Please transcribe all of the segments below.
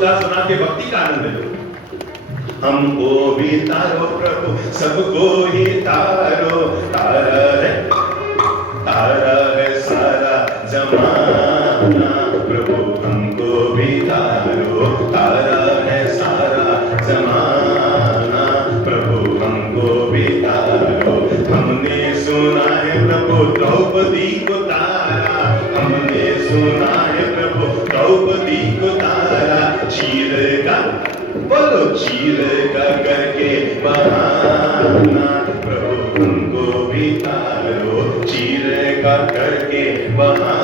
सूरदास बना के भक्ति का आनंद लो। हमको भी तारो प्रभु, सबको ही तारो। तारा है सारा जमाना, प्रभु हमको भी तारो। तारा है सारा जमाना, प्रभु हमको भी तारो। हमने सुना है प्रभु द्रौपदी को तारा, हमने सुना है प्रभु द्रौपदी को तारा। चीर का बोलो, चीर का करके बहाना, प्रभु हमको भी तारो। चीर का करके बहाना,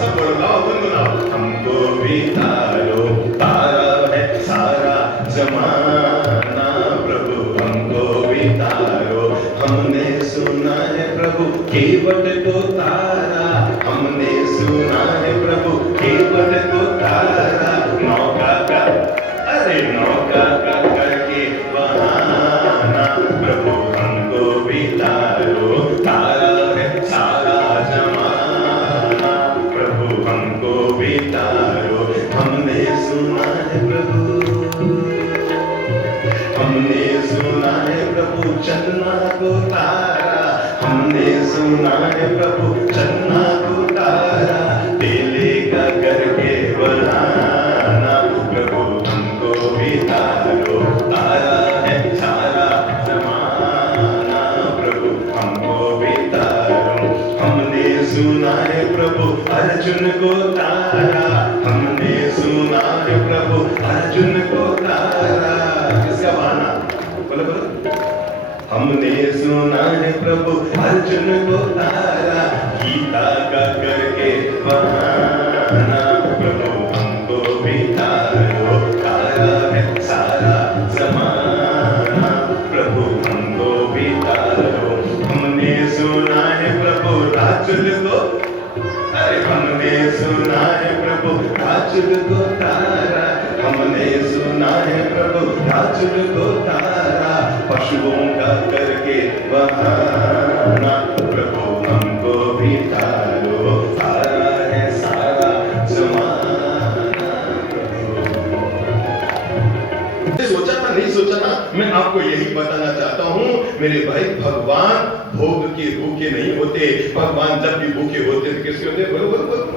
सब बोलो गुनगुनाओ, हमको भी तारो। तारा है सारा जमाना, प्रभु हमको भी तारो। हमने सुना है प्रभु केवट को तारा, हमने सुना है प्रभु केवट को तारा। नौका का, अरे नौका का करके बहाना, प्रभु हमको भी तारो। तारा है सारा जमाना, प्रभु हमको भी तारो। हमने सुना है प्रभु, हमने सुना है प्रभु चन्ना को तारा, हमने सुना है प्रभु चन्ना को तारा। बेले का करके बनाना, प्रभु हमको भी तारो। तारा है सारा जमाना, प्रभु हमको भी तारो। हमने सुना है प्रभु अर्जुन को तारा, हमने सुना है प्रभु अर्जुन को तारा। किसका बहाना? बोलो बोलो। हमने सुना है प्रभु अर्जुन को तारा। गीता का करके बहाना, प्रभु हमको भी तारो। तारा है सारा जमाना, प्रभु हमको भी तारो। हमने सुना है प्रभु राजुल को, अरे हमने सुना है प्रभु राजुल को तारा, हमने सुना है प्रभु राजुल को तारा। पशुओं का करके बहाना, प्रभु हमको भी तारो। तारा है सारा जमाना, प्रभु। सोचा था नहीं सोचा था, मैं आपको यही बताना चाहता हूं मेरे भाई, भगवान भोग के भूखे नहीं होते। भगवान जब भी भूखे होते थे किसके होते? बरोबर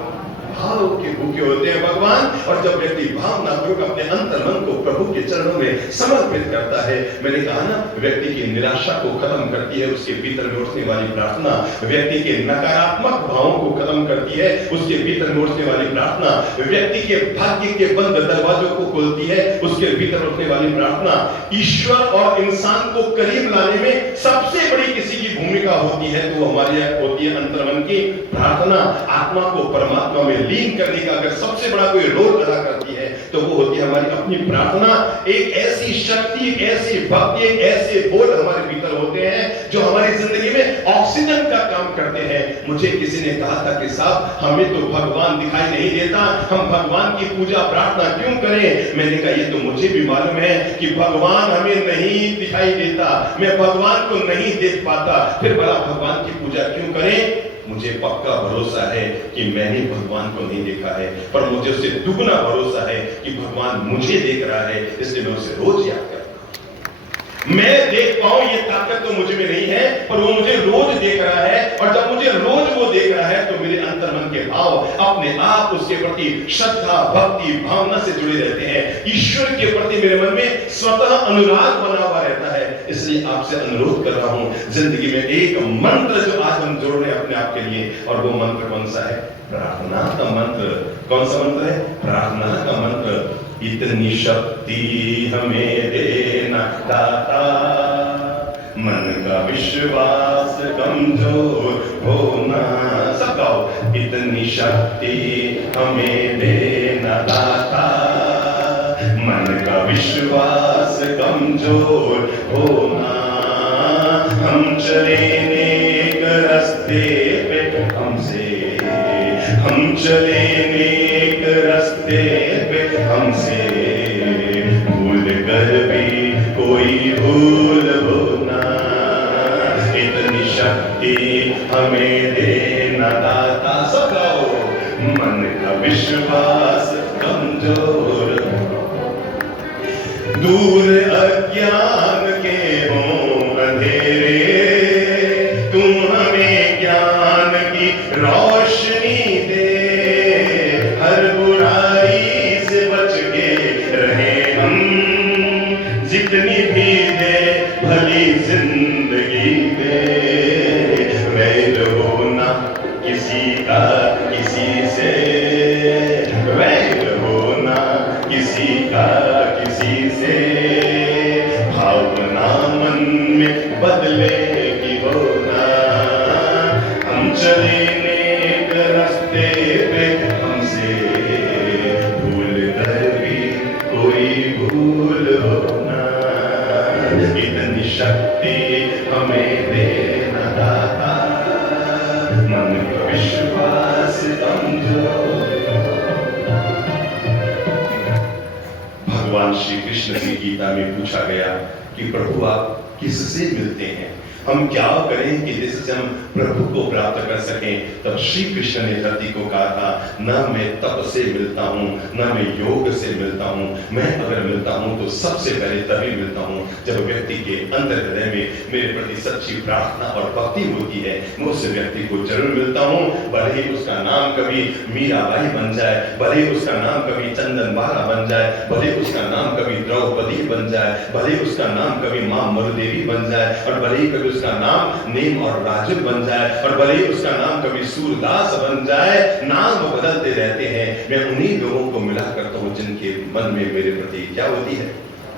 भाव के भूखे होते हैं भगवान। और जब व्यक्ति भावनापूर्वक अपने अंतर मन को प्रभु के चरणों में समर्पित करता है, मैंने कहा ना, व्यक्ति की निराशा को खत्म करती है उसके भीतर में उठने वाली प्रार्थना। व्यक्ति के नकारात्मक भावों को खत्म करती है उसके भीतर में उठने वाली प्रार्थना। व्यक्ति के भाग्य के बंद दरवाजों को खोलती है उसके भीतर उठने वाली प्रार्थना। ईश्वर और इंसान को करीब लाने में सबसे बड़ी किसी की भूमिका होती है तो हमारी होती है अंतर्मन की प्रार्थना। आत्मा को परमात्मा में लीन करने का अगर सबसे बड़ा कोई रोल अदा करती है तो वो होती है हमारी अपनी प्रार्थना। एक ऐसी शक्ति, ऐसी भक्ति, एक ऐसे बोल हमारे भीतर होते हैं जो हमारी जिंदगी में ऑक्सीजन का काम करते हैं। मुझे किसी ने कहा था कि साहब, हमें तो भगवान दिखाई नहीं देता, हम भगवान की पूजा प्रार्थना क्यों करें? मैंने कहा ये तो मुझे भी मालूम है कि भगवान हमें नहीं दिखाई देता, मैं भगवान को नहीं देख पाता, फिर भला भगवान की पूजा क्यों करें? मुझे पक्का भरोसा है कि मैंने भगवान को नहीं देखा है, पर मुझे उससे दुगना भरोसा है कि भगवान मुझे देख रहा है, इसलिए मैं उसे रोज याद करता हूं। मैं देख पाऊं ये ताकत तो मुझे में नहीं है, पर वो मुझे रोज देख रहा है। और जब मुझे रोज वो देख रहा है तो मेरे अंतर्मन के भाव अपने आप उसके प्रति श्रद्धा, भक्ति, भावना से जुड़े रहते हैं। ईश्वर के प्रति मेरे मन में स्वतः अनुराग बना हुआ रहता है। इसलिए आपसे अनुरोध कर रहा हूं, जिंदगी में एक मंत्र जो आज हम जोड़ रहे हैं अपने आप के लिए, और वो मंत्र कौन सा है? प्रार्थना का मंत्र। कौन सा मंत्र है? प्रार्थना का मंत्र। इतनी शक्ति हमें देना दाता, मन का विश्वास कमजोर होना। सब गाओ। इतनी शक्ति हमें देना दाता, मन का विश्वास कमजोर होना। हम चले नेक रास्ते पे हमसे, हम चले नेक रास्ते पे हमसे, भूल कर भी कोई भूल होना। इतनी शक्ति हमें देना दाता। सब गाओ। मन का विश्वास कमजोर दूर अज्ञान के हों अंधेरे, तुम हमें ज्ञान की रोशनी दे, हर बुराई से बच के रहे हम, जितनी भी दे भली जिंदगी दे, वैर हो ना किसी का किसी से, वैर हो ना किसी का किसी से, भावना मन में बदलेगी हो ना, हम चले नेक रास्ते पे हमसे भूल कर भी कोई भूल हो ना, इतनी शक्ति हमें देना दाता, मन का विश्वास समझो। भगवान श्री कृष्ण की गीता में पूछा गया कि प्रभु आप किससे मिलते हैं, हम क्या करें कि जिससे हम प्रभु को प्राप्त कर सकें। तब श्री कृष्ण ने धरती को कहा था, ना मैं तप से मिलता हूँ, ना मैं योग से मिलता हूँ, मैं अगर मिलता हूँ तो सबसे पहले तभी मिलता हूँ जब व्यक्ति के अंतर हृदय में मेरे प्रति सच्ची प्रार्थना और भक्ति होती है। मैं उस व्यक्ति को जरूर मिलता हूँ, भले ही उसका नाम कभी मीराबाई बन जाए, भले ही उसका नाम कभी चंदनबाला बन जाए, भले उसका नाम कभी द्रौपदी बन जाए, भले उसका नाम कभी मां मरुदेवी बन जाए, और भले ही कभी उसका नाम नेम और राजू बन जाए, और भले ही उसका नाम कभी सूरदास बन जाए। नाम बदलते रहते हैं, मैं उन्हीं लोगों को मिला करता हूँ जिनके मन में मेरे प्रति क्या होती है,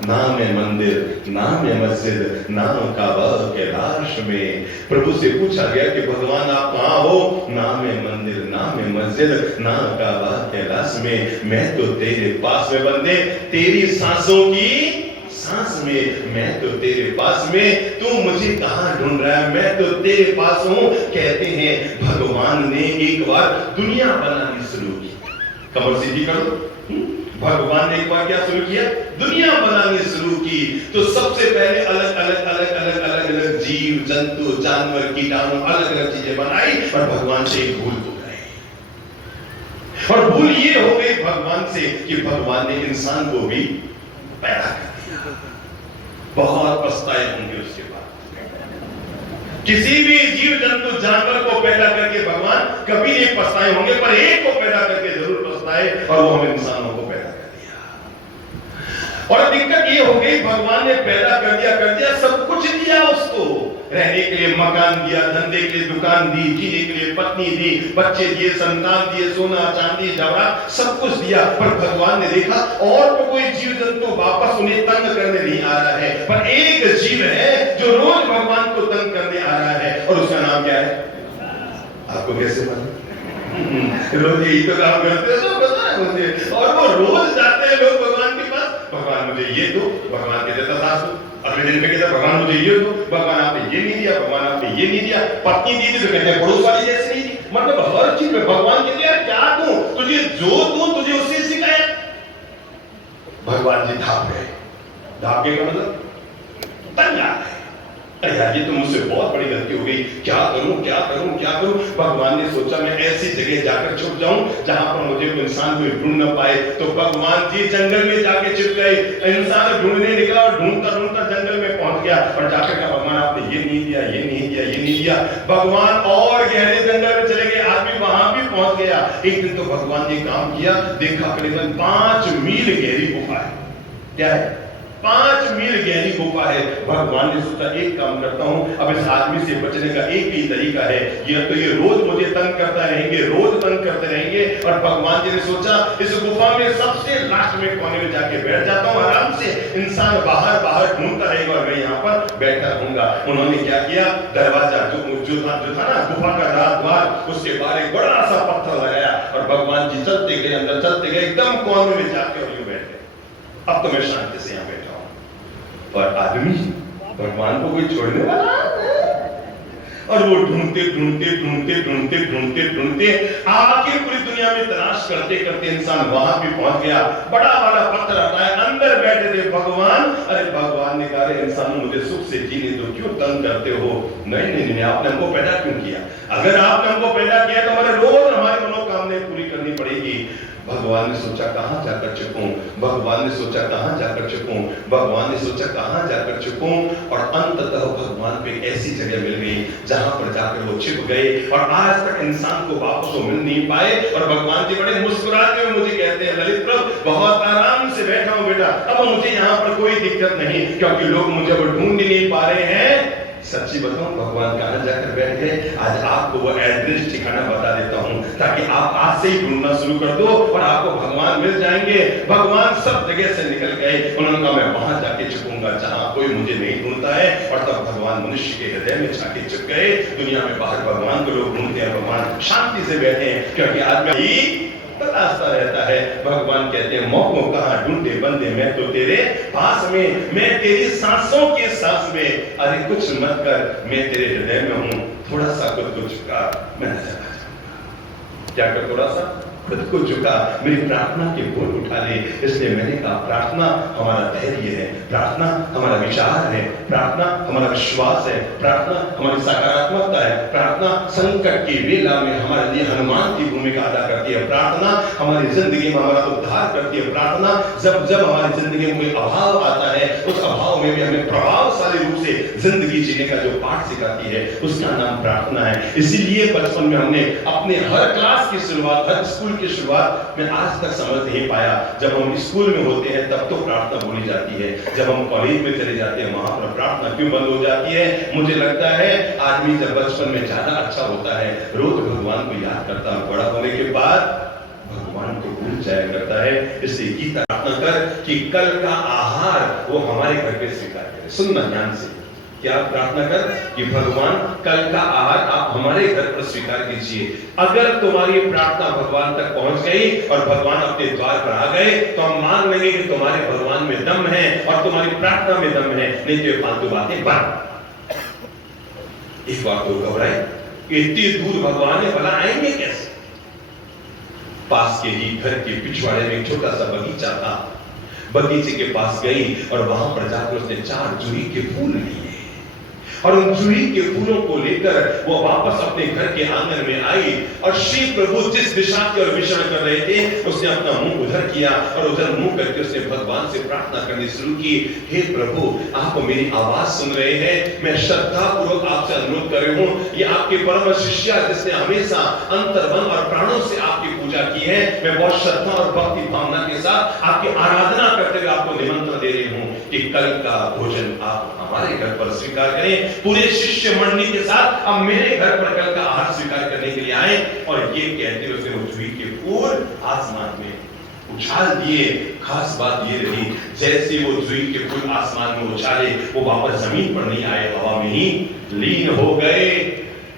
नाम है मंदिर, नाम है मस्जिद, नाम काबा कैलाश में। प्रभु से पूछा गया कि भगवान आप कहाँ हो, नाम है मंदिर, नाम है मस्जिद, नाम काबा कैलाश में। मैं तो तेरे पास में बंदे, तेरी सांसों की सांस में, मैं तो तेरे पास में, तू मुझे कहां ढूंढ रहा है, मैं तो तेरे पास हूं। कहते हैं भगवान ने एक बार दुनिया बनानी शुरू की, कमर सीधी करो, भगवान ने एक बार क्या शुरू किया, दुनिया बनानी शुरू की। तो सबसे पहले अलग अलग जीव जंतु जानवर कीटाणु अलग अलग चीजें बनाई, और भगवान से एक भूल हो गई, और भूल ये हो गई भगवान से कि भगवान ने इंसान को भी पैदा कर दिया। बहुत पछताए होंगे उसके बाद। किसी भी जीव जंतु जानवर को पैदा करके भगवान कभी नहीं पछताए होंगे, पर एक को पैदा करके जरूर पछताए, और वो हम इंसानों को पैदा कर दिया। और दिक्कत ये हो गई, भगवान ने पैदा कर दिया, सब कुछ दिया उसको, रहने के लिए मकान दिया, धंधे के लिए दुकान दी, जीने के लिए पत्नी दी, बच्चे दिए, संतान दिए, सोना चांदी जवाहरात सब कुछ दिया। पर भगवान ने देखा और तो कोई जीव जंतु वापस उन्हें तंग करने नहीं आ रहा है, पर एक जीव है जो रोज भगवान को तंग करने आ रहा है, और उसका नाम क्या है, आपको कैसे मालूम? रोज यही तो काम करते हैं, तो पता है मुझे। और वो रोज जाते हैं लोग भगवान के पास, भगवान मुझे ये दो, भगवान के देता सास दो, अगले दिन में कहते भगवान मुझे ये दो, भगवान आपने ये नहीं दिया, भगवान आपने ये नहीं दिया, पत्नी दी थी तो कहते हैं पड़ोस वाली जैसे नहीं दी। मतलब हर चीज में भगवान कहते हैं क्या दूं तुझे, जो दूं तुझे उससे शिकायत। भगवान जी धाप गए, धाप के का मतलब तंग आ गए, अरे यार ये तो मुझसे बहुत बड़ी गलती हो गई, क्या करूं क्या करूं क्या करूं। भगवान ने सोचा मैं ऐसी जगह जाकर छुप जाऊं जहां पर मुझे कोई इंसान कोई ढूंढ न पाए। तो भगवान जी जंगल में जाके छिप गए, इंसान ढूंढने निकला और ढूंढता ढूंढता जंगल में पहुंच गया, और जाकर कहा भगवान आपने ये नहीं दिया, ये नहीं दिया, ये नहीं दिया। भगवान और गहरे जंगल में चले गए, आदमी वहां भी पहुंच गया। एक दिन तो भगवान ने काम किया, देखा करीबन 5 मील गहरी गुफा है, क्या है 5 मील गहरी गुफा है। भगवान ने सोचा एक काम करता हूं, अब इस आदमी से बचने का एक ही तरीका है, ये रोज मुझे तंग करता रहेंगे, रोज तंग करते रहेंगे। और भगवान जी ने सोचा इस गुफा में सबसे लास्ट में कोने में जाके बैठ जाता हूं, आराम से इंसान बाहर बाहर ढूंढता रहेगा और मैं यहाँ पर बैठा रहूंगा। उन्होंने क्या किया, दरवाजा जो था ना गुफा का द्वार, उसके बाहर एक बड़ा सा पत्थर लगाया, और भगवान जी चलते गए, अंदर चलते गए, एकदम कोने में जाके और यूं बैठ गए। अब तो मैं शांति से यहाँ बैठा हूं। पर आदमी भगवान को कोई छोड़ने वाला, और वो ढूंढते ढूंढते ढूंढते ढूंढते ढूंढते ढूंढते आखिर पूरी दुनिया में तलाश करते करते इंसान वहां भी पहुंच गया। बड़ा वाला पत्थर हटाया, अंदर बैठे थे भगवान। अरे भगवान ने कहा इंसानों मुझे सुख से जीने दो, क्यों तंग करते हो? नहीं नहीं नहीं, आपने हमको पैदा क्यों किया? अगर आपने हमको पैदा किया तो हमारे रोज हमारी मनोकामनाएं पूरी करनी पड़ेगी। भगवान भगवान ने सोचा कहां जाकर छुपूं, भगवान ने सोचा कहां जाकर छुपूं, भगवान ने सोचा कहां जाकर छुपूं, और अंततः भगवान को एक ऐसी जगह मिल गई जहां पर जाकर वो छिप गए, और आज तक इंसान को वापस वो मिल नहीं पाए। और भगवान जी बड़े मुस्कुराते हुए मुझे कहते हैं, ललित प्रभु बहुत आराम से बैठा हूं बेटा, अब मुझे यहाँ पर कोई दिक्कत नहीं, क्योंकि लोग मुझे वो ढूंढ ही नहीं पा रहे हैं। सच्ची बताऊं, भगवान कहां जाकर बैठ गए? आज आपको वो एड्रेस ठिकाना बता देता हूं, ताकि आप आज से ही ढूंढना शुरू कर दो और आपको भगवान मिल जाएंगे। भगवान सब जगह से निकल गए, उन्होंने कहा मैं वहां जाके छुपूंगा जहां कोई मुझे नहीं ढूंढता है, और तब भगवान मनुष्य के हृदय में जाके छुप गए। दुनिया में बाहर भगवान को लोग ढूंढते हैं, भगवान शांति से बैठे हैं, क्योंकि आदमी तलाशता रहता है। भगवान कहते हैं मौकों कहां ढूंढे बंदे, मैं तो तेरे पास में, मैं तेरी सांसों के सांस में, अरे कुछ मत कर, मैं तेरे हृदय में हूं, थोड़ा सा खुद को झुका, मैं नजर आ जाऊंगा। क्या कर? थोड़ा सा खुद को झुका, मेरी प्रार्थना के बोल उठा ले। इसलिए मैंने कहा प्रार्थना हमारा धैर्य है, प्रार्थना हमारा विचार है, प्रार्थना हमारा विश्वास है, प्रार्थना हमारी सकारात्मकता है, प्रार्थना संकट की वेला में हमारे लिए हनुमान की भूमिका अदा करती है, प्रार्थना हमारी जिंदगी में हमारा उद्धार करती है, प्रार्थना जब जब हमारी जिंदगी में कोई अभाव आता है, उस अभाव में भी हमें प्रभावशाली रूप से जिंदगी जीने का जो पाठ सिखाती है, उसका नाम प्रार्थना है। इसीलिए बचपन में हमने अपने हर क्लास की शुरुआत, हर स्कूल की शुरुआत में आज तक समझ नहीं पाया। जब हम स्कूल में होते हैं तब तो प्रार्थना बोली जाती है, जब हम कॉलेज में चले जाते हैं वहां पर प्रार्थना क्यों बंद हो जाती है? मुझे लगता है आदमी जब बचपन में ज्यादा अच्छा होता है, रोज भगवान को याद करता है, बड़ा होने के बाद भगवान को भूल जाया करता है। इसलिए गीता प्रार्थना कर कि कल का आहार वो हमारे घर पे स्वीकार करे। सुनना ध्यान से, क्या प्रार्थना कर कि भगवान कल का आहार आप हमारे घर पर स्वीकार कीजिए। अगर तुम्हारी प्रार्थना भगवान तक पहुंच गई और भगवान अपने द्वार पर आ गए, तो हम मान लेंगे कि तुम्हारे भगवान में दम है और तुम्हारी प्रार्थना में दम है, नहीं तो फालतू बातें बंद। इस बात को घबराए, इतनी दूर भगवान है, भला आएंगे कैसे? पास के ही घर के पिछवाड़े में एक छोटा सा बगीचा था। बगीचे के पास गई और वहां पर जाकर उसने 4 जूही के फूल लिए, और उन जूही के फूलों को लेकर वो वापस अपने घर के आंगन में आई, और श्री प्रभु जिस दिशा की ओर विचरण कर रहे थे, उसने अपना मुंह उधर किया और उधर मुंह करके उसने भगवान से प्रार्थना करनी शुरू की। हे प्रभु, आप मेरी आवाज सुन रहे हैं, मैं श्रद्धा पूर्वक आपसे अनुरोध कर रही हूँ, ये आपके परम शिष्य जिसने हमेशा अंतर्मन और प्राणों से आपकी पूजा की है, मैं बहुत श्रद्धा और भक्ति भावना के साथ आपकी आराधना करते हुए आपको निमंत्रण दे रही हूँ कि कल का भोजन आप हमारे घर पर स्वीकार करें। पूरे शिष्य मंडली के साथ अब मेरे घर पर कल का आहार स्वीकार करने के लिए आए। और ये कहते हुए उसने वो जूही के फूल आसमान में उछाल दिए। खास बात ये रही, जैसे वो जूही के फूल आसमान में उछाले, वो वापस जमीन पर नहीं आए, हवा में ही लीन हो गए।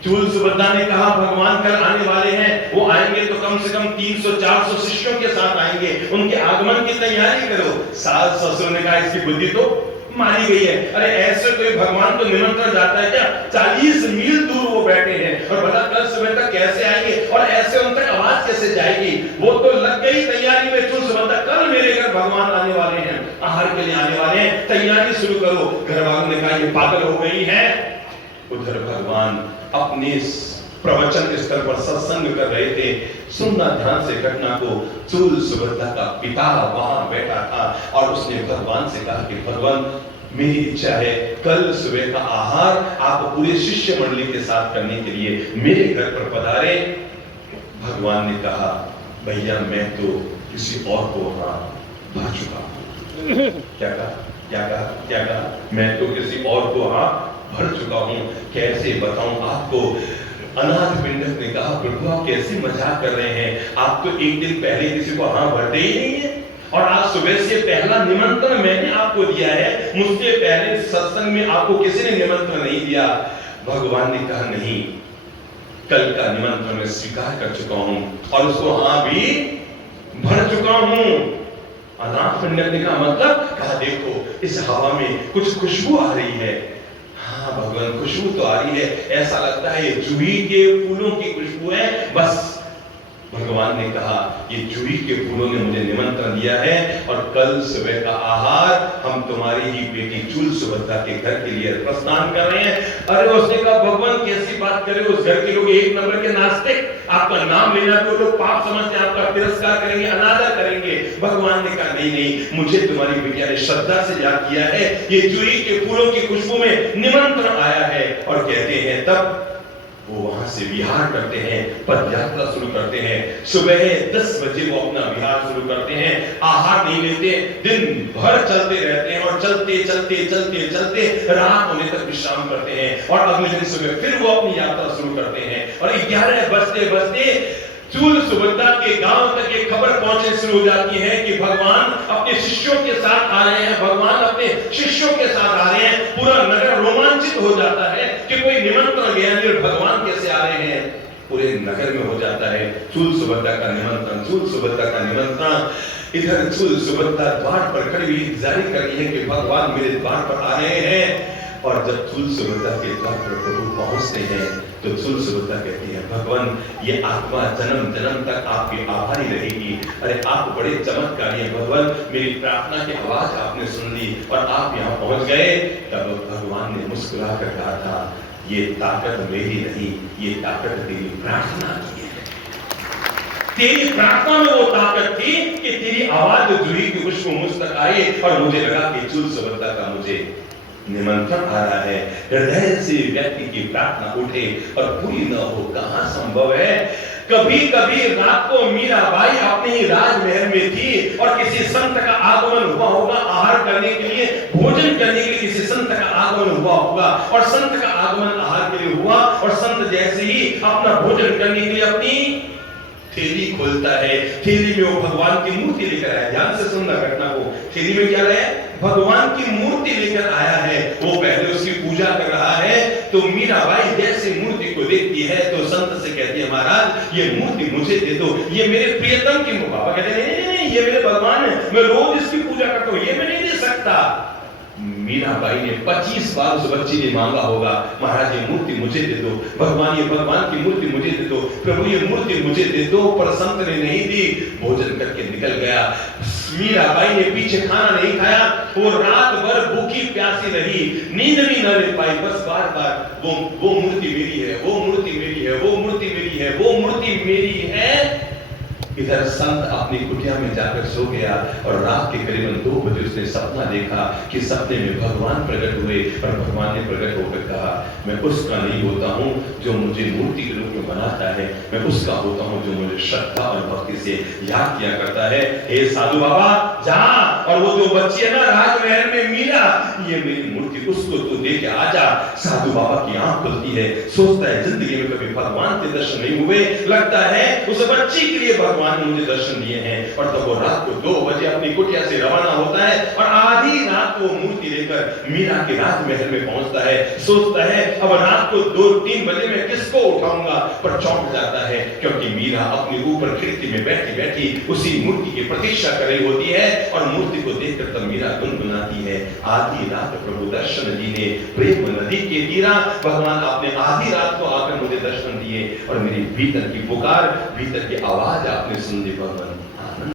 चूल सुभद्रा ने कहा भगवान कल आने वाले हैं, वो आएंगे तो कम से कम 300-400 शिष्यों के साथ आएंगे, उनके आगमन की तैयारी करो। सास ससुर ने कहा इसकी बुद्धि तो मारी गई है, अरे ऐसे कोई भगवान को निमंत्रण जाता है क्या? 40 मील दूर वो बैठे हैं, और भला कल सुबह तक कैसे आएंगे, और ऐसे उन तक आवाज कैसे जाएगी? वो तो लग गई तैयारी में। चूल सुभद्रा कल मेरे घर भगवान आने वाले हैं, आहार के लिए आने वाले हैं, तैयारी शुरू करो। घर वालों ने कहा ये पागल हो गई है। उधर भगवान अपने प्रवचन स्थल पर सत्संग कर रहे थे। सुनना ध्यान से घटना को। चूल सुभद्रा का पिता वहां बैठा था और उसने भगवान से कहा कि भगवान, मेरी इच्छा है कल सुबह का आहार आप पूरे शिष्य मंडली के साथ करने के लिए मेरे घर पर पधारे। भगवान ने कहा भैया मैं तो किसी और को वहां भर चुका हूं। क्या कहा? क्या कहा? क्या कहा? मैं तो किसी और को वहां भर चुका हूं। कैसे बताऊं आपको? अनाथ पिंडक ने कहा प्रभु आप कैसे मजाक कर रहे हैं, आप तो एक दिन पहले किसी को हाँ भरते ही नहीं है, और आज सुबह से पहला निमंत्रण मैंने आपको दिया है, मुझसे पहले सत्संग में आपको किसी ने निमंत्रण नहीं दिया। भगवान ने कहा नहीं, कल का निमंत्रण मैं स्वीकार कर चुका हूं और उसको हाँ भी भर चुका हूं। अनाथ पिंडक ने कहा मतलब? कहा देखो इस हवा में कुछ खुशबू आ रही है। हाँ भगवान खुशबू तो आ रही है, ऐसा लगता है जूही के फूलों की खुशबू है। बस भगवान ने कहा ये जूही के फूलों ने मुझे निमंत्रण दिया है और कल सुबह का आहार हम तुम्हारी ही बेटी चूल सुभद्रा के घर के लिए प्रस्थान कर रहे हैं। अरे उसने कहा भगवान कैसी बात करे, उस घर के लोग एक नंबर के नास्तिक, आपका नाम लेना तो लोग पाप समझते, आपका तिरस्कार करेंगे, अनादर करेंगे। भगवान ने कहा नहीं नहीं, मुझे तुम्हारी बिटिया ने श्रद्धा से याद किया है, ये जूही के फूलों की खुशबू में निमंत्रण आया है। और कहते हैं तब वो वहां से विहार करते हैं, पद यात्रा शुरू करते हैं। सुबह 10 बजे वो अपना विहार शुरू करते हैं, आहार नहीं लेते, दिन भर चलते रहते हैं और चलते चलते चलते चलते रात होने तक विश्राम करते हैं। और अगले दिन सुबह फिर वो अपनी यात्रा शुरू करते हैं और 11 बजते बजते चूल सुभद्रा के गांव तक एक खबर पहुंचने शुरू हो जाती है कि भगवान अपने शिष्यों के साथ आ रहे हैं, भगवान अपने शिष्यों के साथ आ रहे हैं। पूरा नगर रोमांचित हो जाता है कि कोई निमंत्रण गया नहीं, भगवान कैसे आ रहे हैं, पूरे नगर में हो जाता है चूल सुभद्रा का निमंत्रण, चूल सुभद्रा का निमंत्रण। इधर चूल सुभद्रा द्वार पर खड़ी हुई इंतजार कर रही है कि भगवान मेरे द्वार पर आ रहे हैं। और जब चूल सुभद्रा के द्वार पर प्रभु पहुंचते हैं तो चूल सुभद्रा कहती है भगवान ये आत्मा जन्म जन्म तक आपकी आभारी रहेगी। अरे आप बड़े चमत्कारी हैं भगवान, मेरी प्रार्थना की आवाज आपने सुन ली और आप यहाँ पहुंच गए। तब भगवान ने मुस्कुरा कर कहा था ये ताकत मेरी नहीं, ये ताकत तेरी प्रार्थना की है। तेरी प्रार्थना में वो ताकत थी कि तेरी आवाज जूही की खुशबू मुझ तक आई और मुझे लगा कि चूल सुभद्रा का मुझे निमंत्रण आ रहा है। हृदय से व्यक्ति की प्रार्थना उठे और पूरी न हो कहां संभव है। कभी कभी रात को मीराबाई अपने ही राजमहल में थी और किसी संत का आगमन हुआ होगा, आहार करने के लिए, भोजन करने के लिए किसी संत का आगमन हुआ होगा और संत का आगमन आहार के लिए हुआ और संत जैसे ही अपना भोजन करने के लिए अपनी थैली खोलता है, थैली में वो भगवान की मूर्ति लेकर आया। ध्यान से सुनना घटना को, थैली में क्या लाया, भगवान की मूर्ति लेकर आया है। वो पहले उसकी पूजा कर रहा है तो मीराबाई जैसे मूर्ति को देखती है तो संत से कहती है महाराज ये मूर्ति मुझे दे दो, ये मेरे प्रियतम की मूर्ति। बाबा कहते नहीं नहीं नहीं ये मेरे भगवान है, मैं रोज इसकी पूजा करता हूँ, ये मैं नहीं दे सकता। मीराबाई ने 25 बार उस बच्ची ने मांगा होगा महाराज ये मूर्ति मुझे दे दो, भगवान ये भगवान की मूर्ति मुझे दे दो, प्रभु ये मूर्ति मुझे दे दो, पर संत ने नहीं दी, भोजन करके निकल गया। मीराबाई ने पीछे खाना नहीं खाया, वो रात भर भूखी प्यासी रही, नींद भी न ले पाई, बस बार बार वो मूर्ति मेरी है, वो मूर्ति मेरी है, वो मूर्ति मेरी है, वो मूर्ति मेरी है। इधर संत अपनी कुटिया में जाकर सो गया और रात के करीबन 2 बजे उसने सपना देखा कि सपने में भगवान प्रकट हुए और भगवान ने प्रकट होकर कहा मैं उसका नहीं होता हूँ जो मुझे मूर्ति के रूप में बनाता है, मैं उसका होता हूँ जो मुझे श्रद्धा और भक्ति से याद किया करता है। हे साधु बाबा जा, और वो जो बच्ची है ना राजमहल में मीरा, ये मेरी मूर्ति, उसको तू लेके आ जा। साधु बाबा की आंख खुलती है, सोचता है जिंदगी में कभी भगवान के दर्शन नहीं हुए, लगता है उस बच्ची के लिए भगवान ने मुझे दर्शन दिए हैं। और तब वो रात को 2 बजे अपनी कुटिया से रवाना होता है और आधी रात को मूर्ति लेकर मीरा के राजमहल में पहुंचता है। सोचता है अब रात को 2-3 बजे में किसको उठाऊंगा, पर चौंक जाता है क्योंकि मीरा अपने ऊपर खिड़की में बैठी बैठी उसी मूर्ति की प्रतीक्षा कर रही होती है और मूर्ति को देखकर तब मीरा गुनगुनाती है आधी रात प्रभु दर्शन दिए, प्रेम नदी के तीरा भगवान आपने आधी रात को आकर मुझे दर्शन दिए और मेरी भीतर की पुकार, भीतर की आवाज आपने सुन दी भगवान।